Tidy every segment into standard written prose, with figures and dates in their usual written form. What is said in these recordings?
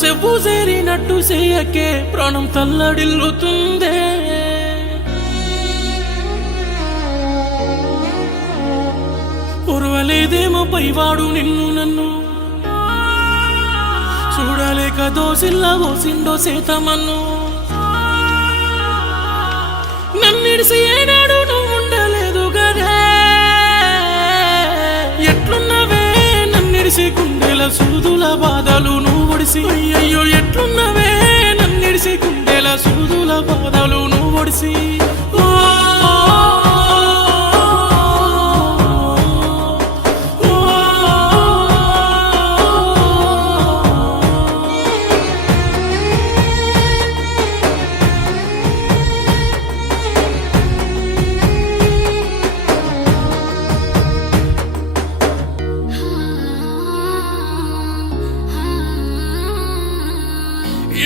సెవ్వు చేరినట్టు చేయకే ప్రాణం తల్లడిల్లుతుందే. ఉరవలేదేమో పైవాడు నిన్ను నన్ను చూడలేక దోసిల్లా ఓసిండో సేతమన్ను. నన్నిడిసి ఏనాడు నువ్వు ఉండలేదు గదే. ఎట్లున్నవే నన్నిడిసి గుండెల సూదుల బాధలు నువ్వు ఒడిసి. అయ్యయ్యో ఎట్లున్నవే నన్నిడిసి గుండెల సూదుల బాధలు నువ్వు ఒడిసి.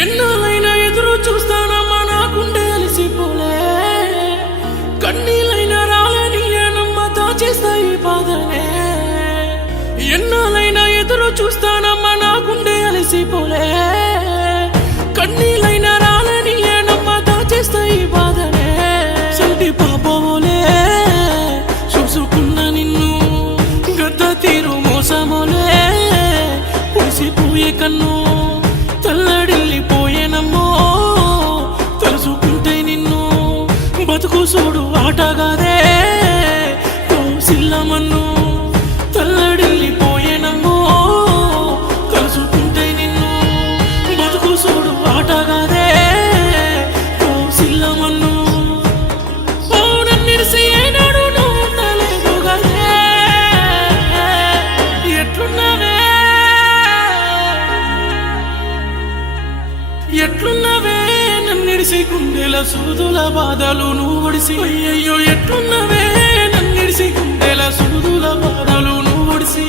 ఎన్నాళ్ళైనా ఎదురు చూస్తానమ్మా నా గుండె అలసిపోలే. కన్నీళ్ళైనా రాలని ఏనమ్మా దాచేస్తాయి బాధనే. ఎన్నాళ్ళైనా ఎదురు చూస్తానమ్మా నా గుండె అలసిపోలే. కన్నీళ్ళైనా రాలని ఏనమ్మా దాచేస్తాయి బాధనే. సంటి పాపమోలే చూసుకున్న నిన్ను గద్ద తీరు మోసమోలే పొడిసిపోయే కన్ను తల్లడిల్లిపోయేనమ్మో. తలుసుకుంటే నిన్ను బతుకు చూడు ఆటగాదే సిల్లమన్ను. తల్లడిల్లిపోయేనమ్మో తలుసుకుంటే నిన్ను బతుకు చూడు ఆటగాదే సిల్లమన్ను. నన్నిడిసి ఏనాడు నువ్వు ఉండలేదు గదే. ఎట్లున్నవే ఎట్లున్నవే నన్నిడిసి గుండెల సూదుల బాధలు నువ్వు ఒడిసి. అయ్యయ్యో ఎట్లున్నవే నన్నిడిసి గుండెల సూదుల బాధలు నువ్వు ఒడిసి.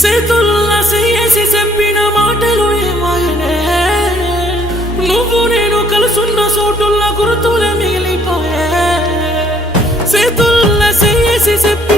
చేతుల్లా చేసి చెప్పిన మాటలు ఏమాయనే. నువ్వు నేను కలుసున్న చోటుల్ల గుర్తులే మిగిలిపోయే. చేతుల్లా చేసి చెప్పి